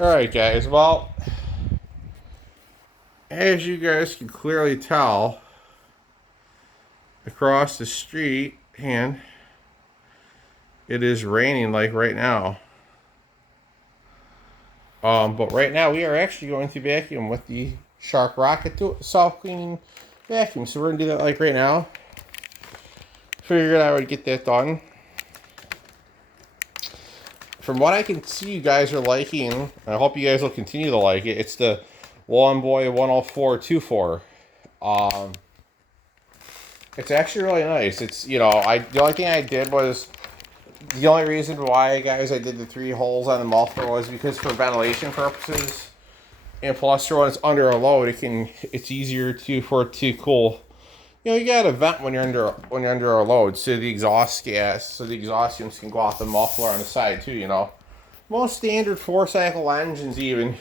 Alright, guys. Well, as you guys can clearly tell, across the street, and it is raining like right now. But right now we are actually going to vacuum with the Shark Rocket self-cleaning vacuum. So we're gonna do that like right now. Figured I would get that done. From what I can see, you guys are liking. I hope you guys will continue to like it. It's the Lawn Boy 10424. Um, it's actually really nice. It's the only thing I did was the only reason why, guys, I did the 3 holes on the muffler was because for ventilation purposes, and plus for when it's under a load, it's easier for it to cool. You gotta vent when you're under a load, so the exhaust gas, so the exhaust fumes can go off the muffler on the side too. Most standard 4-cycle engines even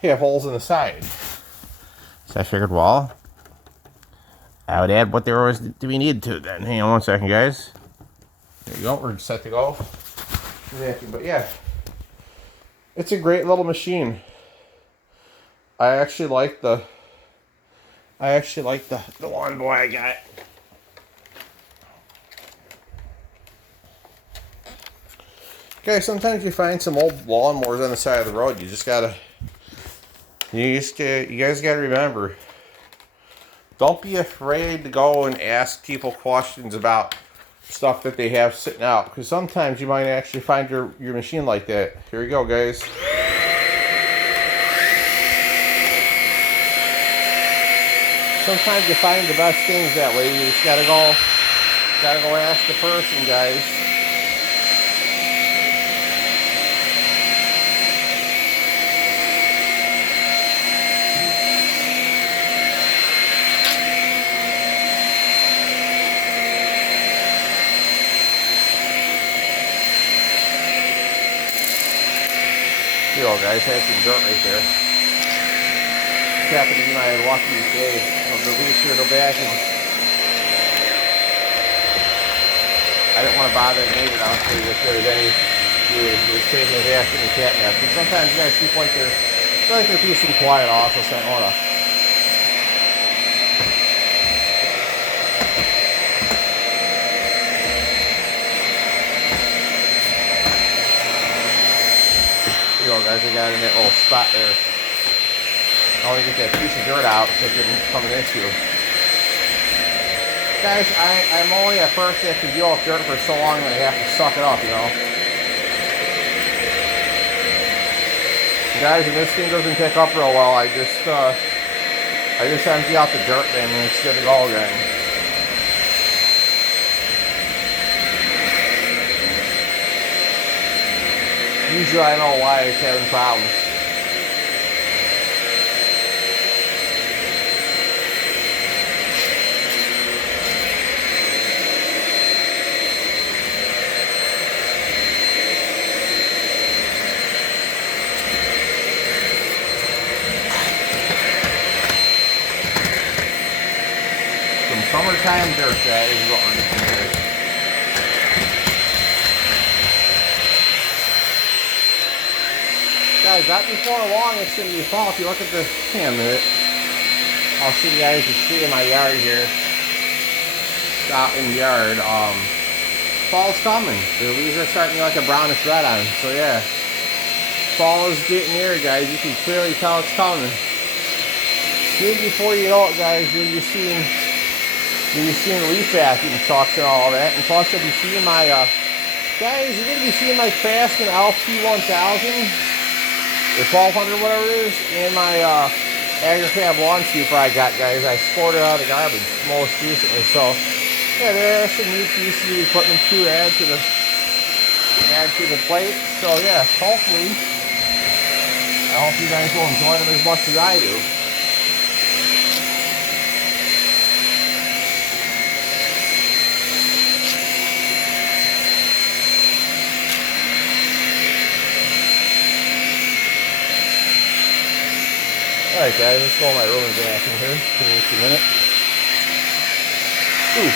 have holes in the side. So I figured, well, I would add what there was to be needed to it then. Hang on one second, guys. There you go. We're set to go. But yeah, it's a great little machine. I actually like the Lawn Boy I got. Okay, sometimes you find some old lawnmowers on the side of the road. You guys gotta remember, don't be afraid to go and ask people questions about stuff that they have sitting out, because sometimes you might actually find your machine like that. Here we go, guys. Sometimes you find the best things that way. You just gotta go ask the person, guys. Here you go, guys. I have some dirt right there. This happened to be my luckiest day of the week here to vacuum. I didn't want to bother the neighbor downstairs if there was any who was taking a vacuum and cat nap. Because sometimes you guys keep like their peace and quiet also, so I don't want to. Here you go, guys. I got in that little spot there. I want to get that piece of dirt out so it can come an issue. Guys, I'm only a person that can deal with dirt for so long that I have to suck it up, Guys, if this thing doesn't pick up real well, I just empty out the dirt bin and it's good to go again. Usually I know why it's having problems. Some summertime dirt, guys, is what we're getting here. Guys, not before long it's going to be fall. If you look at the, hang on a minute, I'll show you guys the tree in my yard here. Out in the yard. Fall's coming. The leaves are starting to get like a brownish red on them. So yeah, fall is getting near, guys. You can clearly tell it's coming. Soon before you know it, guys, you'll be seeing leaf vacuum trucks and all that. And plus, you'll be seeing my guys. You're gonna be seeing my Craftsman LP1000. The 1200, whatever it is, and my AgriCab lawn sweeper I got, guys. I scored it out of the garbage most recently. So yeah, there are some new pieces of equipment to add to the plate. So yeah, hopefully, I hope you guys will enjoy them as much as I do. Alright, guys, let's go in my room and vacuum here. Give me just a minute. Ooh.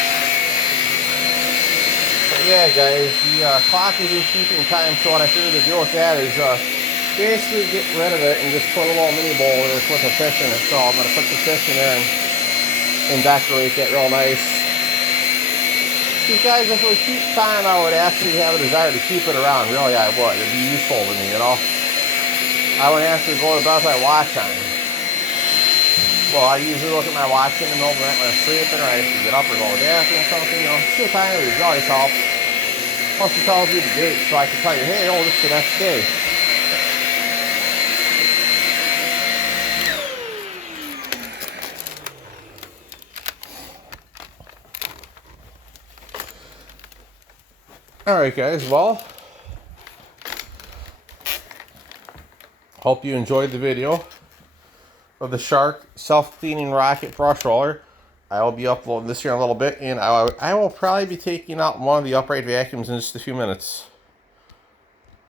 But yeah, guys, the clock isn't keeping time, so what I figured to deal with that is basically get rid of it and just put a little mini bowl there with a fish in it. So I'm going to put the fish in there and decorate that real nice. These guys, if it would keep time, I would actually have a desire to keep it around. Really, I would. It'd be useful to me, you know. I wouldn't have to go to bed with my watch on. Well, I usually look at my watch in the middle of the night when I'm sleeping, or I have to get up or go to the bathroom or something, you know. See what time it is, always helps. Plus, it tells you the date, so I can tell you, hey, oh, this is the next day. Alright guys, well, hope you enjoyed the video of the Shark self-cleaning rocket brush roller. I will be uploading this here in a little bit, and I will probably be taking out one of the upright vacuums in just a few minutes.